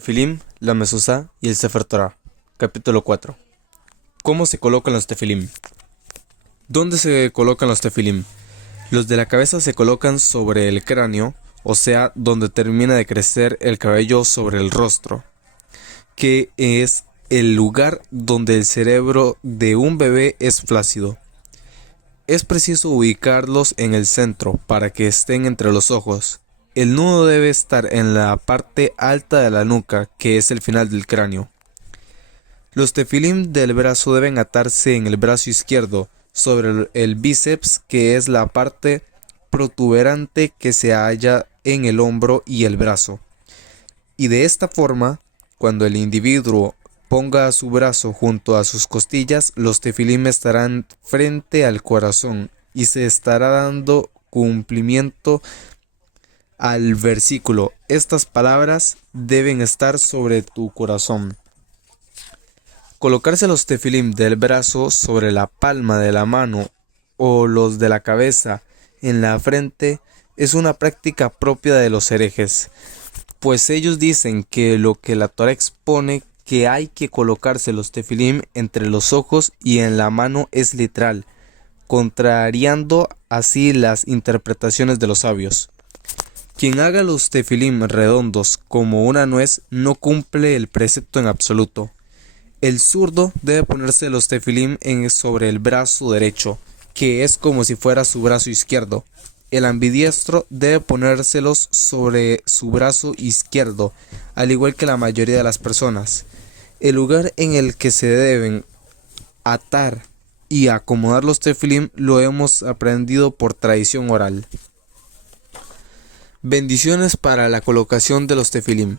Tefilim, la Mezuzá y el Sefer Torah. Capítulo 4. ¿Cómo se colocan los tefilim? ¿Dónde se colocan los tefilim? Los de la cabeza se colocan sobre el cráneo, o sea, donde termina de crecer el cabello sobre el rostro, que es el lugar donde el cerebro de un bebé es flácido. Es preciso ubicarlos en el centro para que estén entre los ojos. El nudo debe estar en la parte alta de la nuca, que es el final del cráneo. Los tefilim del brazo deben atarse en el brazo izquierdo, sobre el bíceps, que es la parte protuberante que se halla en el hombro y el brazo. Y de esta forma, cuando el individuo ponga su brazo junto a sus costillas, los tefilim estarán frente al corazón y se estará dando cumplimiento al versículo: estas palabras deben estar sobre tu corazón. Colocarse los tefilim del brazo sobre la palma de la mano o los de la cabeza en la frente es una práctica propia de los herejes, pues ellos dicen que lo que la Torá expone que hay que colocarse los tefilim entre los ojos y en la mano es literal, contrariando así las interpretaciones de los sabios. Quien haga los tefilim redondos como una nuez no cumple el precepto en absoluto. El zurdo debe ponerse los tefilim sobre el brazo derecho, que es como si fuera su brazo izquierdo. El ambidiestro debe ponérselos sobre su brazo izquierdo, al igual que la mayoría de las personas. El lugar en el que se deben atar y acomodar los tefilim lo hemos aprendido por tradición oral. Bendiciones para la colocación de los tefilim.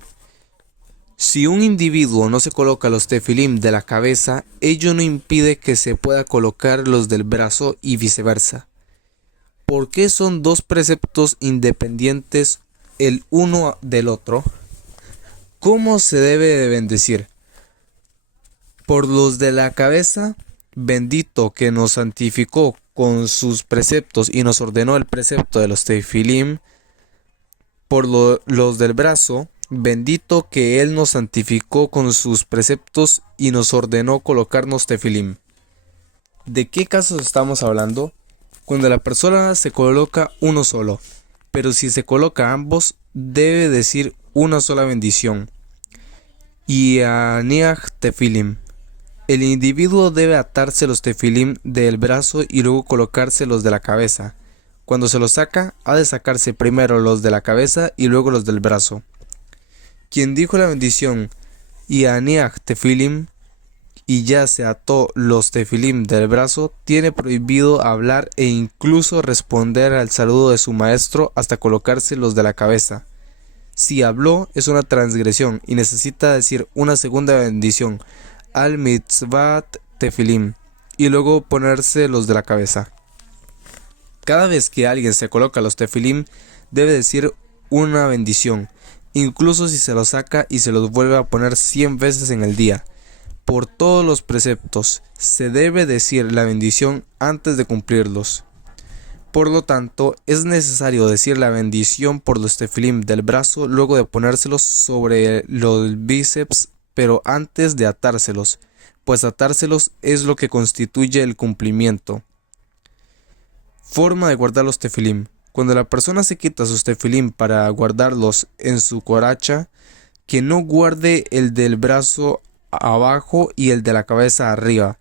Si un individuo no se coloca los tefilim de la cabeza, ello no impide que se pueda colocar los del brazo y viceversa. ¿Por qué son dos preceptos independientes el uno del otro? ¿Cómo se debe de bendecir? Por los de la cabeza, bendito que nos santificó con sus preceptos y nos ordenó el precepto de los tefilim. Por los del brazo, bendito que Él nos santificó con sus preceptos y nos ordenó colocarnos tefilim. ¿De qué casos estamos hablando? Cuando la persona se coloca uno solo, pero si se coloca ambos, debe decir una sola bendición. Yaniach tefilim. El individuo debe atarse los tefilim del brazo y luego colocarse los de la cabeza. Cuando se los saca, ha de sacarse primero los de la cabeza y luego los del brazo. Quien dijo la bendición Yaniach tefilim y ya se ató los tefilim del brazo, tiene prohibido hablar e incluso responder al saludo de su maestro hasta colocarse los de la cabeza. Si habló, es una transgresión y necesita decir una segunda bendición, al mitzvat tefilim, y luego ponerse los de la cabeza. Cada vez que alguien se coloca los tefilim, debe decir una bendición, incluso si se los saca y se los vuelve a poner 100 veces en el día. Por todos los preceptos, se debe decir la bendición antes de cumplirlos. Por lo tanto, es necesario decir la bendición por los tefilim del brazo luego de ponérselos sobre los bíceps, pero antes de atárselos, pues atárselos es lo que constituye el cumplimiento. Forma de guardar los tefilim. Cuando la persona se quita sus tefilim para guardarlos en su coracha, que no guarde el del brazo abajo y el de la cabeza arriba,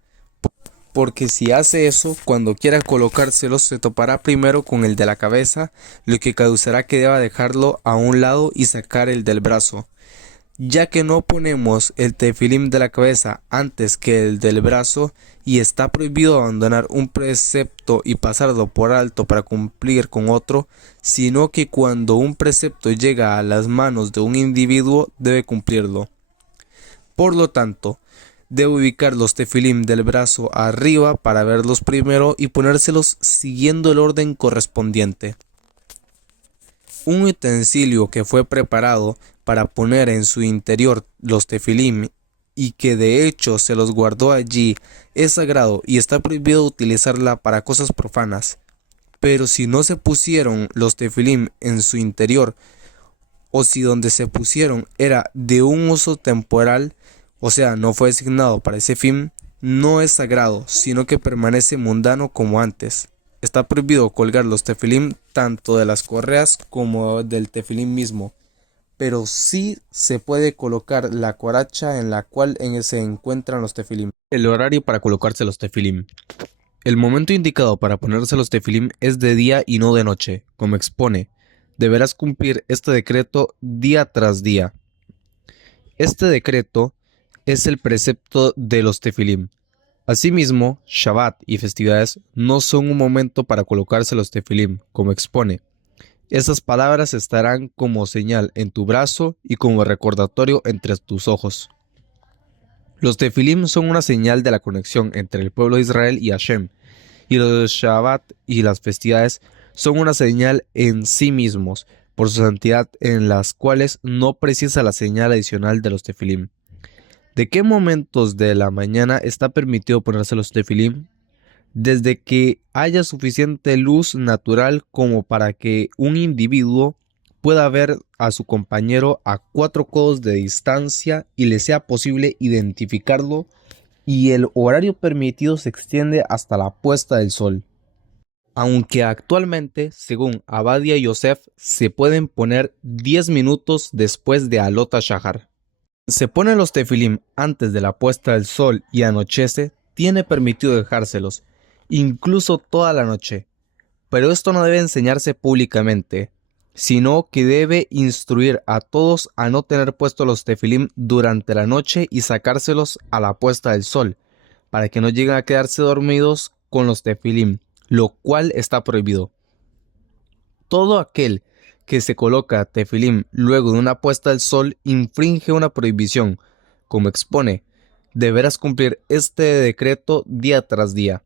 porque si hace eso, cuando quiera colocárselos se topará primero con el de la cabeza, lo que causará que deba dejarlo a un lado y sacar el del brazo. Ya que no ponemos el tefilim de la cabeza antes que el del brazo y está prohibido abandonar un precepto y pasarlo por alto para cumplir con otro, sino que cuando un precepto llega a las manos de un individuo debe cumplirlo. Por lo tanto, debe ubicar los tefilim del brazo arriba para verlos primero y ponérselos siguiendo el orden correspondiente. Un utensilio que fue preparado para poner en su interior los tefilim y que de hecho se los guardó allí es sagrado y está prohibido utilizarla para cosas profanas. Pero si no se pusieron los tefilim en su interior o si donde se pusieron era de un uso temporal, o sea, no fue designado para ese fin, no es sagrado, sino que permanece mundano como antes. Está prohibido colgar los tefilim tanto de las correas como del tefilín mismo, pero sí se puede colocar la coracha en la cual se encuentran los tefilim. El horario para colocarse los tefilim. El momento indicado para ponerse los tefilim es de día y no de noche, como expone. Deberás cumplir este decreto día tras día. Este decreto es el precepto de los tefilim. Asimismo, Shabbat y festividades no son un momento para colocarse los tefilim, como expone. Esas palabras estarán como señal en tu brazo y como recordatorio entre tus ojos. Los tefilim son una señal de la conexión entre el pueblo de Israel y Hashem, y los Shabbat y las festividades son una señal en sí mismos, por su santidad, en las cuales no precisa la señal adicional de los tefilim. ¿De qué momentos de la mañana está permitido ponerse los tefilim? Desde que haya suficiente luz natural como para que un individuo pueda ver a su compañero a 4 codos de distancia y le sea posible identificarlo, y el horario permitido se extiende hasta la puesta del sol. Aunque actualmente, según Abadia Yosef, se pueden poner 10 minutos después de Alot HaShahar. Se ponen los tefilim antes de la puesta del sol y anochece, tiene permitido dejárselos, incluso toda la noche. Pero esto no debe enseñarse públicamente, sino que debe instruir a todos a no tener puestos los tefilim durante la noche y sacárselos a la puesta del sol, para que no lleguen a quedarse dormidos con los tefilim, lo cual está prohibido. Todo aquel que se coloca tefilim luego de una puesta del sol infringe una prohibición, como expone. Deberás cumplir este decreto día tras día.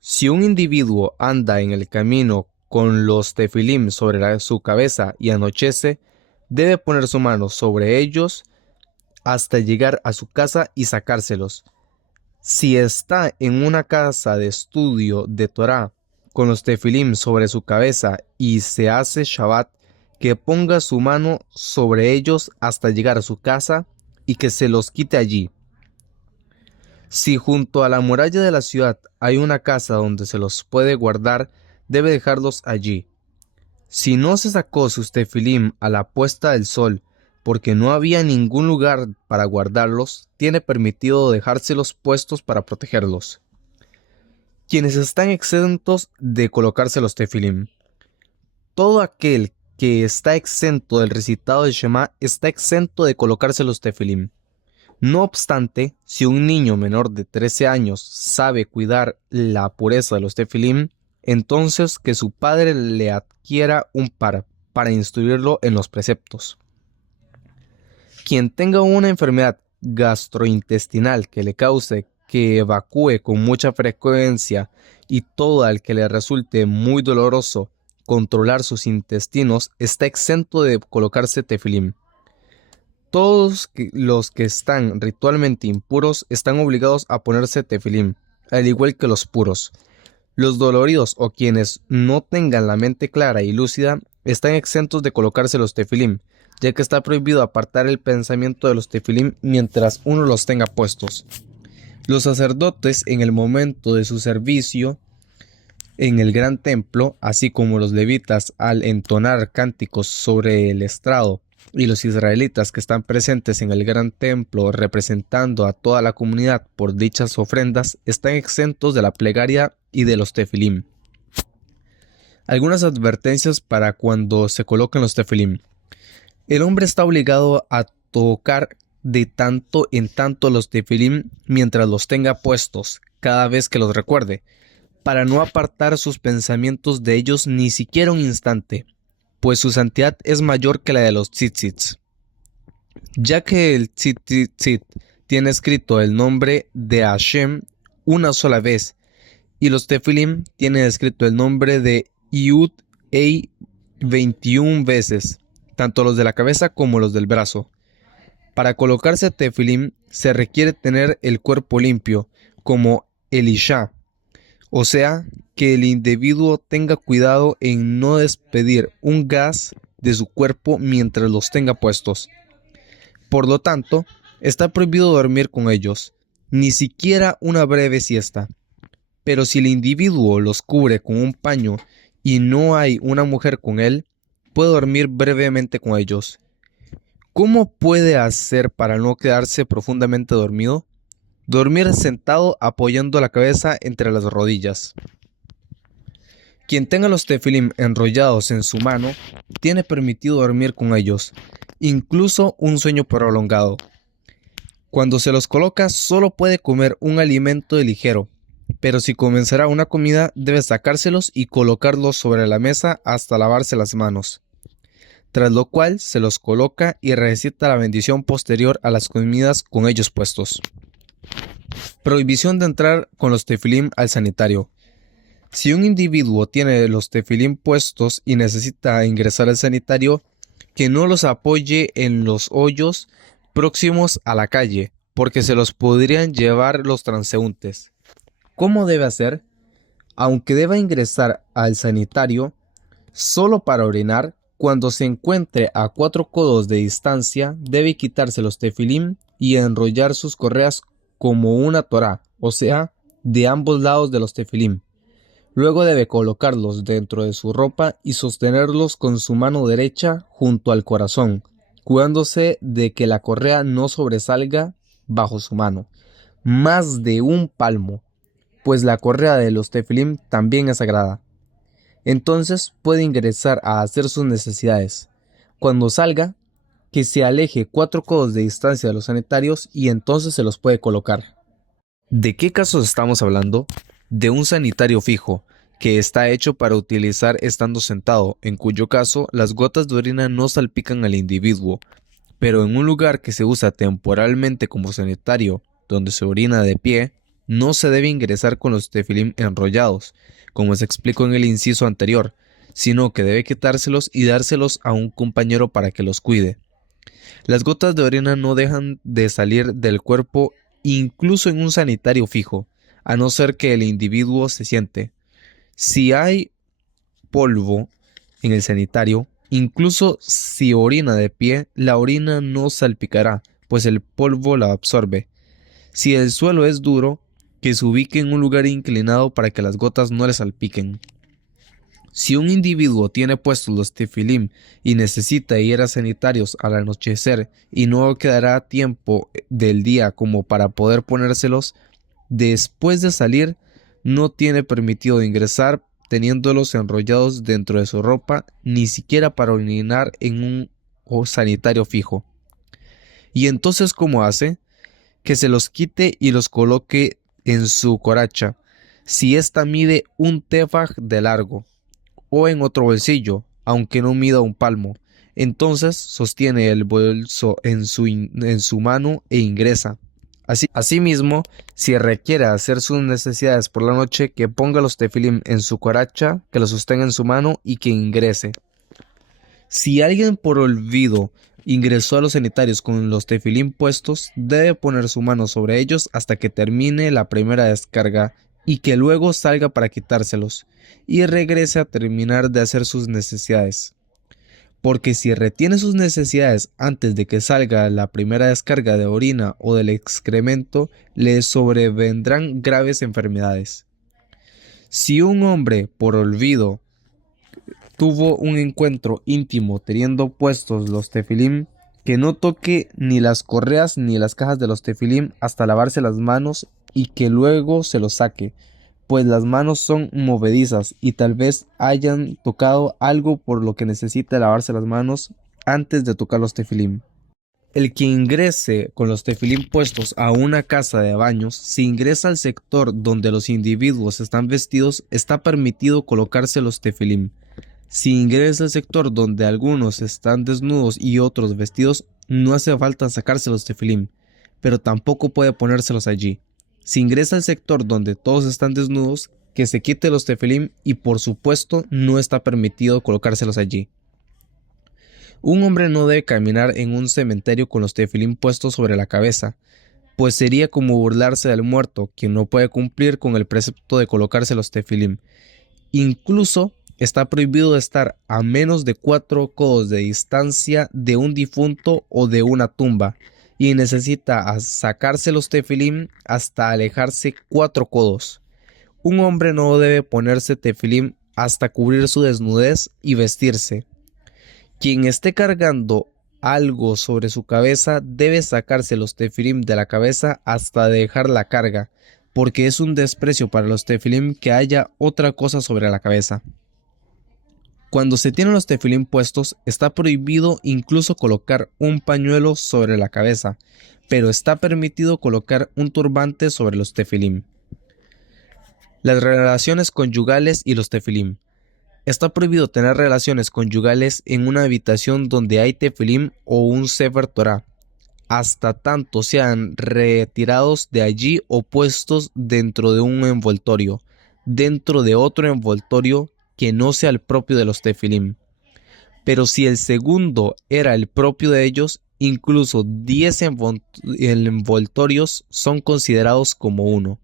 Si un individuo anda en el camino con los tefilim sobre su cabeza y anochece, debe poner su mano sobre ellos hasta llegar a su casa y sacárselos. Si está en una casa de estudio de Torá con los tefilim sobre su cabeza y se hace Shabbat, que ponga su mano sobre ellos hasta llegar a su casa y que se los quite allí. Si junto a la muralla de la ciudad hay una casa donde se los puede guardar, debe dejarlos allí. Si no se sacó sus tefilim a la puesta del sol porque no había ningún lugar para guardarlos, tiene permitido dejárselos puestos para protegerlos. Quienes están exentos de colocarse los tefilim. Todo aquel que está exento del recitado de Shema está exento de colocarse los tefilim. No obstante, si un niño menor de 13 años sabe cuidar la pureza de los tefilim, entonces que su padre le adquiera un par para instruirlo en los preceptos. Quien tenga una enfermedad gastrointestinal que le cause que evacúe con mucha frecuencia y todo al que le resulte muy doloroso controlar sus intestinos, está exento de colocarse tefilim. Todos los que están ritualmente impuros están obligados a ponerse tefilim, al igual que los puros. Los doloridos o quienes no tengan la mente clara y lúcida están exentos de colocarse los tefilim, ya que está prohibido apartar el pensamiento de los tefilim mientras uno los tenga puestos. Los sacerdotes, en el momento de su servicio en el gran templo, así como los levitas al entonar cánticos sobre el estrado, y los israelitas que están presentes en el gran templo representando a toda la comunidad por dichas ofrendas, están exentos de la plegaria y de los tefilim. Algunas advertencias para cuando se colocan los tefilim. El hombre está obligado a tocar de tanto en tanto los tefilim mientras los tenga puestos, cada vez que los recuerde, para no apartar sus pensamientos de ellos ni siquiera un instante, pues su santidad es mayor que la de los tzitzits. Ya que el tzitzit tiene escrito el nombre de Hashem una sola vez, y los tefilim tienen escrito el nombre de Yud Ei 21 veces, tanto los de la cabeza como los del brazo. Para colocarse tefilim se requiere tener el cuerpo limpio, como Elisha, o sea, que el individuo tenga cuidado en no despedir un gas de su cuerpo mientras los tenga puestos. Por lo tanto, está prohibido dormir con ellos, ni siquiera una breve siesta. Pero si el individuo los cubre con un paño y no hay una mujer con él, puede dormir brevemente con ellos. ¿Cómo puede hacer para no quedarse profundamente dormido? Dormir sentado apoyando la cabeza entre las rodillas. Quien tenga los tefilim enrollados en su mano, tiene permitido dormir con ellos, incluso un sueño prolongado. Cuando se los coloca, solo puede comer un alimento ligero, pero si comenzará una comida, debe sacárselos y colocarlos sobre la mesa hasta lavarse las manos, tras lo cual se los coloca y recita la bendición posterior a las comidas con ellos puestos. Prohibición de entrar con los tefilim al sanitario. Si un individuo tiene los tefilim puestos y necesita ingresar al sanitario, que no los apoye en los hoyos próximos a la calle, porque se los podrían llevar los transeúntes. ¿Cómo debe hacer? Aunque deba ingresar al sanitario solo para orinar, cuando se encuentre a 4 codos de distancia, debe quitarse los tefilim y enrollar sus correas como una torá, o sea, de ambos lados de los tefilim. Luego debe colocarlos dentro de su ropa y sostenerlos con su mano derecha junto al corazón, cuidándose de que la correa no sobresalga bajo su mano, más de un palmo, pues la correa de los tefilim también es sagrada. Entonces puede ingresar a hacer sus necesidades. Cuando salga, que se aleje 4 codos de distancia de los sanitarios y entonces se los puede colocar. ¿De qué casos estamos hablando? De un sanitario fijo, que está hecho para utilizar estando sentado, en cuyo caso las gotas de orina no salpican al individuo, pero en un lugar que se usa temporalmente como sanitario, donde se orina de pie, no se debe ingresar con los tefilim enrollados, como se explicó en el inciso anterior, sino que debe quitárselos y dárselos a un compañero para que los cuide. Las gotas de orina no dejan de salir del cuerpo incluso en un sanitario fijo, a no ser que el individuo se siente. Si hay polvo en el sanitario, incluso si orina de pie, la orina no salpicará, pues el polvo la absorbe. Si el suelo es duro, que se ubique en un lugar inclinado para que las gotas no le salpiquen. Si un individuo tiene puestos los tefilim y necesita ir a sanitarios al anochecer y no quedará tiempo del día como para poder ponérselos, después de salir no tiene permitido ingresar teniéndolos enrollados dentro de su ropa, ni siquiera para orinar en un sanitario fijo. ¿Y entonces cómo hace? Que se los quite y los coloque en su coracha, si ésta mide un tefaj de largo, o en otro bolsillo, aunque no mida un palmo. Entonces sostiene el bolso en su mano e ingresa. Asimismo, si requiere hacer sus necesidades por la noche, que ponga los tefilim en su coracha, que los sostenga en su mano y que ingrese. Si alguien por olvido ingresó a los sanitarios con los tefilim puestos, debe poner su mano sobre ellos hasta que termine la primera descarga y que luego salga para quitárselos y regrese a terminar de hacer sus necesidades. Porque si retiene sus necesidades antes de que salga la primera descarga de orina o del excremento, le sobrevendrán graves enfermedades. Si un hombre por olvido tuvo un encuentro íntimo teniendo puestos los tefilim, que no toque ni las correas ni las cajas de los tefilim hasta lavarse las manos y que luego se los saque, pues las manos son movedizas y tal vez hayan tocado algo por lo que necesita lavarse las manos antes de tocar los tefilim. El que ingrese con los tefilim puestos a una casa de baños, si ingresa al sector donde los individuos están vestidos, está permitido colocarse los tefilim. Si ingresa al sector donde algunos están desnudos y otros vestidos, no hace falta sacarse los tefilim, pero tampoco puede ponérselos allí. Si ingresa al sector donde todos están desnudos, que se quite los tefilim y por supuesto no está permitido colocárselos allí. Un hombre no debe caminar en un cementerio con los tefilim puestos sobre la cabeza, pues sería como burlarse del muerto, quien no puede cumplir con el precepto de colocarse los tefilim. Incluso Está prohibido estar a menos de 4 codos de distancia de un difunto o de una tumba, y necesita sacarse los tefilín hasta alejarse 4 codos. Un hombre no debe ponerse tefilín hasta cubrir su desnudez y vestirse. Quien esté cargando algo sobre su cabeza debe sacarse los tefilín de la cabeza hasta dejar la carga, porque es un desprecio para los tefilín que haya otra cosa sobre la cabeza. Cuando se tienen los tefilín puestos, está prohibido incluso colocar un pañuelo sobre la cabeza, pero está permitido colocar un turbante sobre los tefilín. Las relaciones conyugales y los tefilín. Está prohibido tener relaciones conyugales en una habitación donde hay tefilín o un sefer Torah, hasta tanto sean retirados de allí o puestos dentro de un envoltorio, dentro de otro envoltorio que no sea el propio de los tefilín. Pero si el segundo era el propio de ellos, incluso 10 envoltorios son considerados como uno.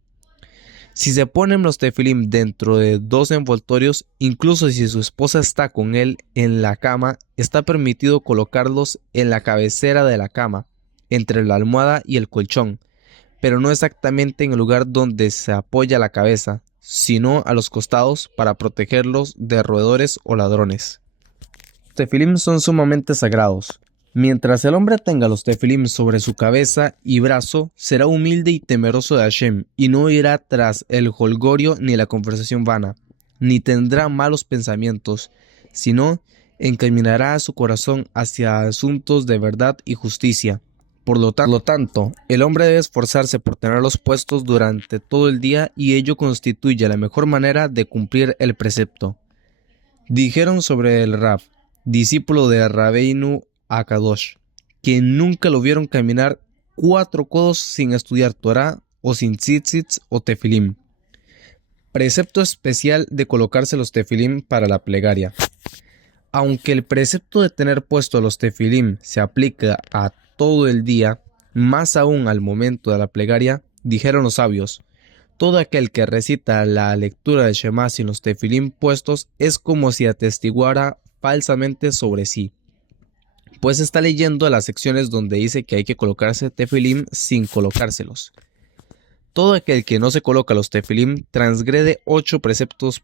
Si se ponen los tefilín dentro de 2 envoltorios, incluso si su esposa está con él en la cama, está permitido colocarlos en la cabecera de la cama, entre la almohada y el colchón, pero no exactamente en el lugar donde se apoya la cabeza, sino a los costados para protegerlos de roedores o ladrones. Los tefilín son sumamente sagrados. Mientras el hombre tenga los tefilín sobre su cabeza y brazo, será humilde y temeroso de Hashem, y no irá tras el jolgorio ni la conversación vana, ni tendrá malos pensamientos, sino encaminará su corazón hacia asuntos de verdad y justicia. Por lo tanto, el hombre debe esforzarse por tenerlos puestos durante todo el día, y ello constituye la mejor manera de cumplir el precepto. Dijeron sobre el Rab, discípulo de Rabbeinu Akadosh, que nunca lo vieron caminar 4 codos sin estudiar Torah o sin tzitzits o tefilín. Precepto especial de colocarse los tefilín para la plegaria. Aunque el precepto de tener puestos los tefilín se aplica a todo el día, más aún al momento de la plegaria, dijeron los sabios, todo aquel que recita la lectura de Shema sin los tefilín puestos es como si atestiguara falsamente sobre sí, pues está leyendo las secciones donde dice que hay que colocarse tefilín sin colocárselos. Todo aquel que no se coloca los tefilín transgrede 8 preceptos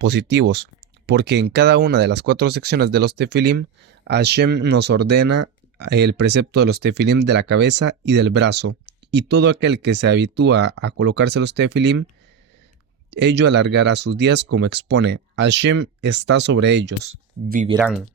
positivos, porque en cada una de las 4 secciones de los tefilín, Hashem nos ordena el precepto de los tefilín de la cabeza y del brazo, y todo aquel que se habitúa a colocarse los tefilín, ello alargará sus días como expone, Hashem está sobre ellos, vivirán.